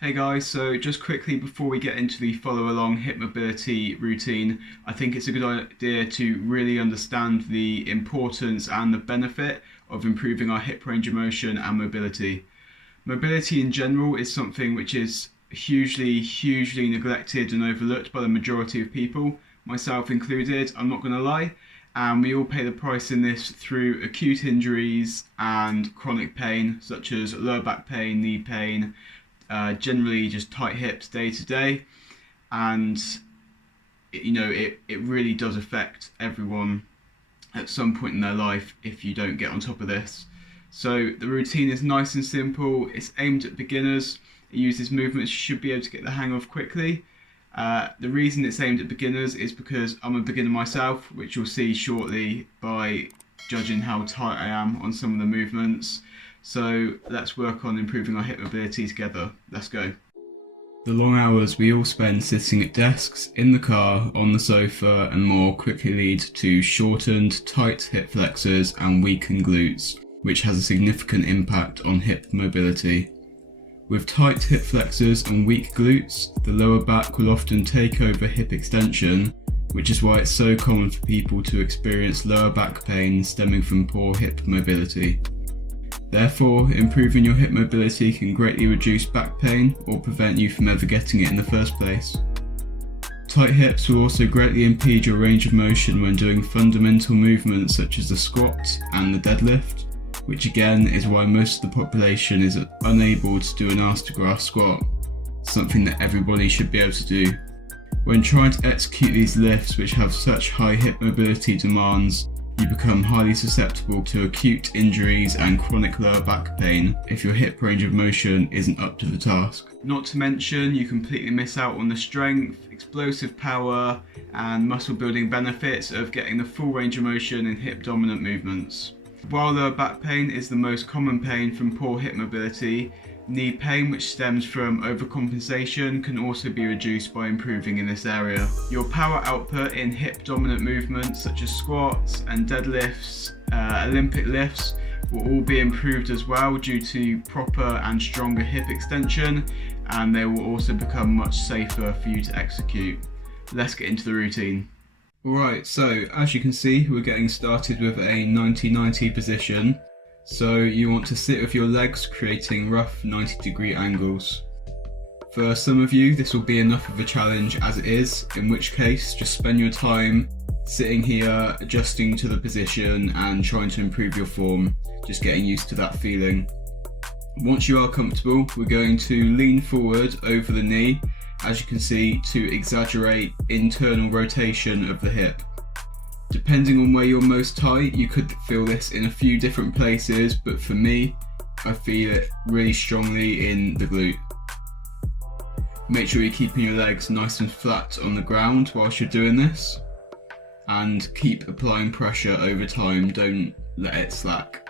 Hey guys, so just quickly before we get into the follow along hip mobility routine, I think it's a good idea to really understand the importance and the benefit of improving our hip range of motion and mobility. Mobility in general is something which is hugely neglected and overlooked by the majority of people, myself included, I'm not going to lie, and we all pay the price in this through acute injuries and chronic pain such as lower back pain, knee pain, generally just tight hips day to day, and it really does affect everyone at some point in their life if you don't get on top of this. So the routine is nice and simple, it's aimed at beginners, it uses movements you should be able to get the hang of quickly. The reason it's aimed at beginners is because I'm a beginner myself, which you'll see shortly by judging how tight I am on some of the movements. So let's work on improving our hip mobility together. Let's go. The long hours we all spend sitting at desks, in the car, on the sofa and more quickly lead to shortened, tight hip flexors and weakened glutes, which has a significant impact on hip mobility. With tight hip flexors and weak glutes, the lower back will often take over hip extension, which is why it's so common for people to experience lower back pain stemming from poor hip mobility. Therefore, improving your hip mobility can greatly reduce back pain or prevent you from ever getting it in the first place. Tight hips will also greatly impede your range of motion when doing fundamental movements such as the squat and the deadlift, which again is why most of the population is unable to do an arse to grass squat, something that everybody should be able to do. When trying to execute these lifts which have such high hip mobility demands, you become highly susceptible to acute injuries and chronic lower back pain if your hip range of motion isn't up to the task. Not to mention, you completely miss out on the strength, explosive power, and muscle building benefits of getting the full range of motion in hip dominant movements. While lower back pain is the most common pain from poor hip mobility, knee pain, which stems from overcompensation, can also be reduced by improving in this area. Your power output in hip dominant movements such as squats and deadlifts, Olympic lifts, will all be improved as well due to proper and stronger hip extension, and they will also become much safer for you to execute. Let's get into the routine. Alright, so as you can see, we're getting started with a 90-90 position. So you want to sit with your legs creating rough 90-degree angles. For some of you this will be enough of a challenge as it is, in which case just spend your time sitting here, adjusting to the position and trying to improve your form, just getting used to that feeling. Once you are comfortable, we're going to lean forward over the knee, as you can see, to exaggerate internal rotation of the hip. Depending on where you're most tight, you could feel this in a few different places, but for me, I feel it really strongly in the glute. Make sure you're keeping your legs nice and flat on the ground whilst you're doing this, and keep applying pressure over time, don't let it slack.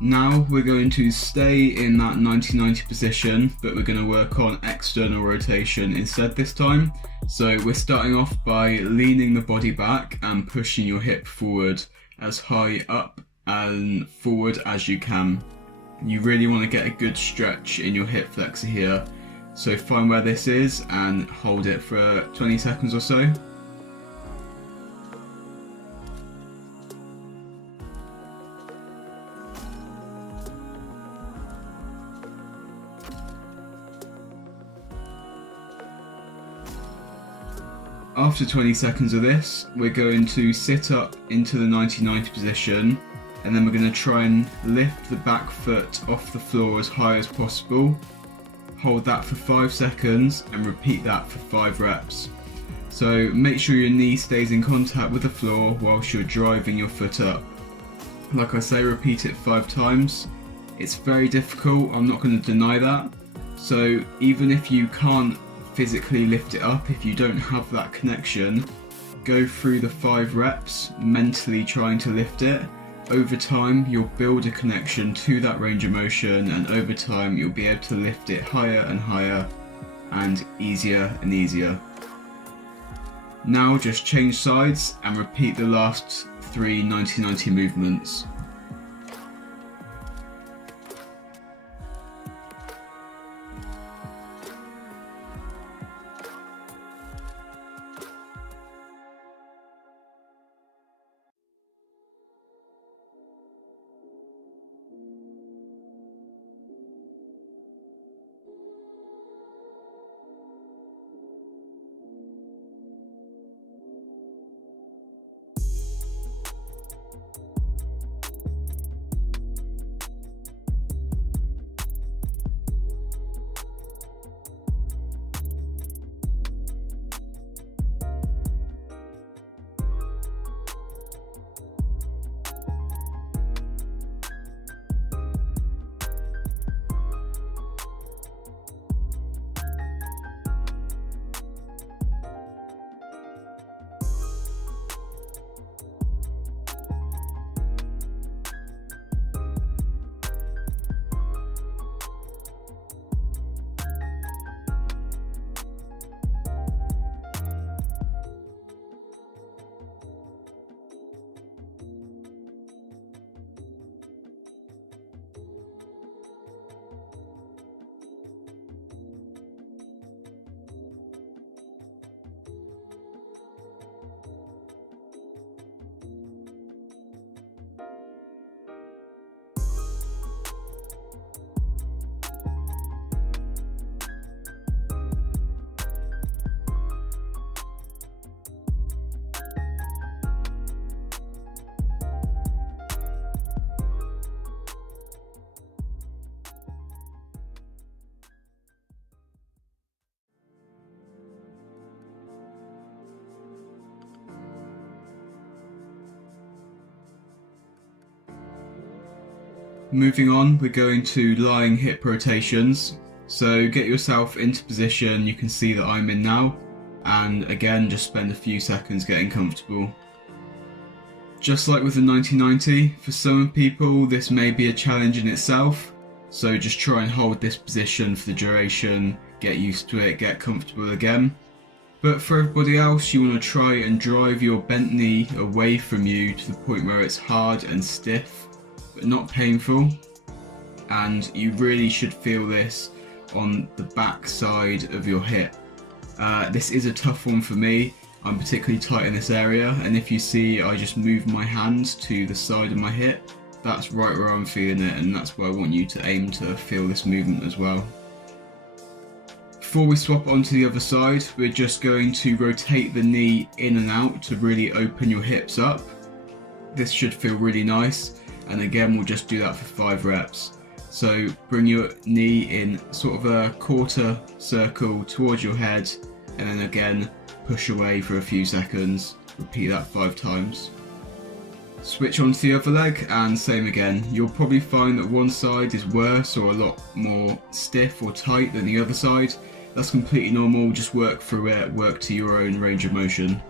Now we're going to stay in that 90-90 position, but we're going to work on external rotation instead this time. So we're starting off by leaning the body back and pushing your hip forward as high up and forward as you can. You really want to get a good stretch in your hip flexor here. So find where this is and hold it for 20 seconds or so. After 20 seconds of this, we're going to sit up into the 90-90 position, and then we're going to try and lift the back foot off the floor as high as possible. Hold that for 5 seconds and repeat that for 5 reps. So make sure your knee stays in contact with the floor whilst you're driving your foot up. Like I say, repeat it 5 times. It's very difficult, I'm not going to deny that, So even if you can't physically lift it up, if you don't have that connection, go through the 5 reps mentally trying to lift it. Over time you'll build a connection to that range of motion, and over time you'll be able to lift it higher and higher and easier and easier. Now just change sides and repeat the last 3 90-90 movements. Moving on, we're going to lying hip rotations. So get yourself into position. You can see that I'm in now, and again just spend a few seconds getting comfortable. Just like with the 90-90, for some people this may be a challenge in itself, so just try and hold this position for the duration, get used to it, get comfortable again. But for everybody else, you want to try and drive your bent knee away from you to the point where it's hard and stiff but not painful, and you really should feel this on the back side of your hip. This is a tough one for me. I'm particularly tight in this area, and if you see I just move my hand to the side of my hip, that's right where I'm feeling it, and that's where I want you to aim to feel this movement as well. Before we swap onto the other side, we're just going to rotate the knee in and out to really open your hips up. This should feel really nice, and again we'll just do that for 5 reps. So bring your knee in sort of a quarter circle towards your head, and then again push away for a few seconds. Repeat that 5 times. Switch on to the other leg and same again. You'll probably find that one side is worse or a lot more stiff or tight than the other side. That's completely normal, just work through it, work to your own range of motion.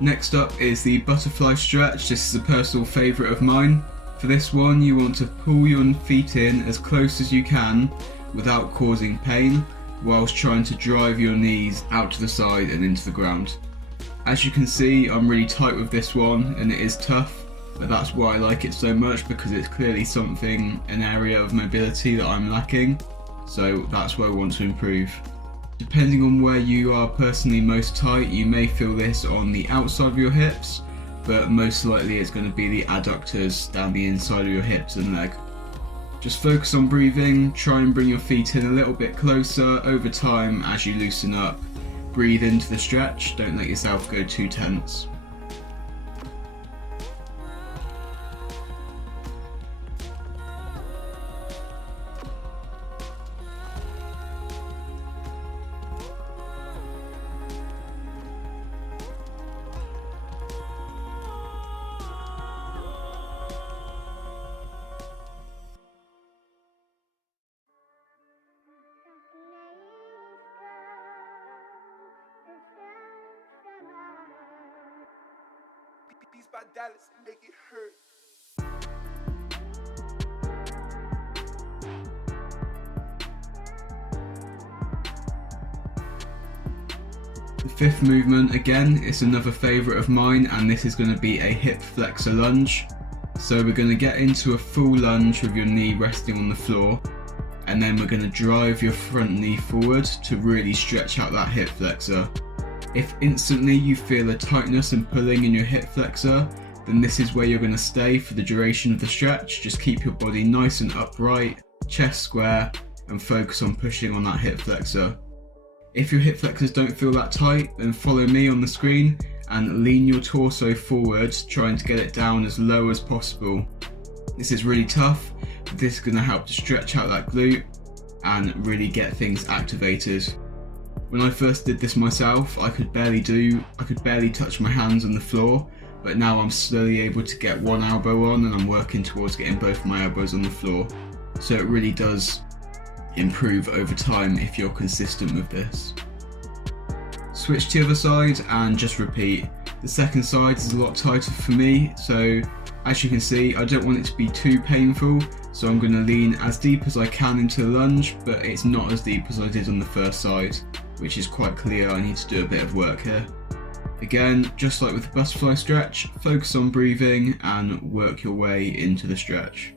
Next up is the butterfly stretch. This is a personal favourite of mine. For this one, you want to pull your feet in as close as you can without causing pain, whilst trying to drive your knees out to the side and into the ground. As you can see, I'm really tight with this one and it is tough, but that's why I like it so much, because it's clearly an area of mobility that I'm lacking, so that's where I want to improve. Depending on where you are personally most tight, you may feel this on the outside of your hips, but most likely it's going to be the adductors down the inside of your hips and leg. Just focus on breathing, try and bring your feet in a little bit closer over time as you loosen up. Breathe into the stretch, don't let yourself go too tense. Beats by Dallas, make it hurt. The fifth movement, again, is another favourite of mine, and this is going to be a hip flexor lunge. So we're going to get into a full lunge with your knee resting on the floor, and then we're going to drive your front knee forward to really stretch out that hip flexor. If instantly you feel a tightness and pulling in your hip flexor, then this is where you're going to stay for the duration of the stretch. Just keep your body nice and upright, chest square, and focus on pushing on that hip flexor. If your hip flexors don't feel that tight, then follow me on the screen and lean your torso forward, trying to get it down as low as possible. This is really tough, but this is going to help to stretch out that glute and really get things activated. When I first did this myself, I could barely touch my hands on the floor, but now I'm slowly able to get one elbow on, and I'm working towards getting both my elbows on the floor. So it really does improve over time if you're consistent with this. Switch to the other side and just repeat. The second side is a lot tighter for me, so as you can see, I don't want it to be too painful, so I'm going to lean as deep as I can into the lunge, but it's not as deep as I did on the first side, which is quite clear. I need to do a bit of work here. Again, just like with the butterfly stretch, focus on breathing and work your way into the stretch.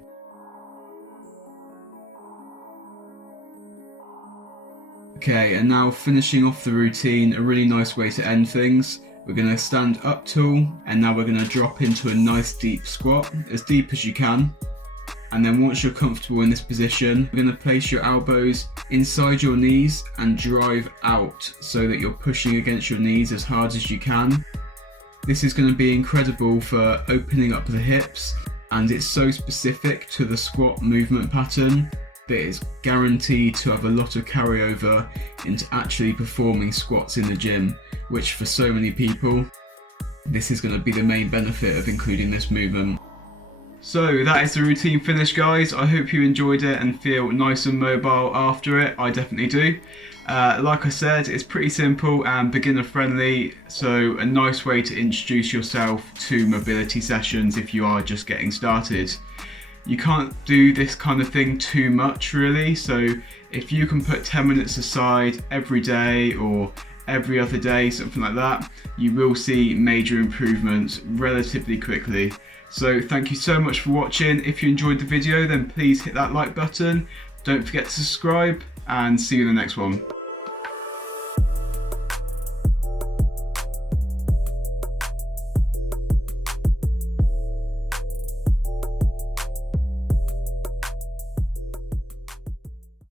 Okay, and now finishing off the routine, a really nice way to end things. We're going to stand up tall, and now we're going to drop into a nice deep squat, as deep as you can. And then once you're comfortable in this position, you're going to place your elbows inside your knees and drive out so that you're pushing against your knees as hard as you can. This is going to be incredible for opening up the hips, and it's so specific to the squat movement pattern that it's guaranteed to have a lot of carryover into actually performing squats in the gym, which for so many people, this is going to be the main benefit of including this movement. So that is the routine finished, guys. I hope you enjoyed it and feel nice and mobile after it. I definitely do. Like I said, it's pretty simple and beginner friendly, so a nice way to introduce yourself to mobility sessions if you are just getting started. You can't do this kind of thing too much really, so if you can put 10 minutes aside every day or every other day, something like that, you will see major improvements relatively quickly. So thank you so much for watching. If you enjoyed the video, then please hit that like button. Don't forget to subscribe, and see you in the next one.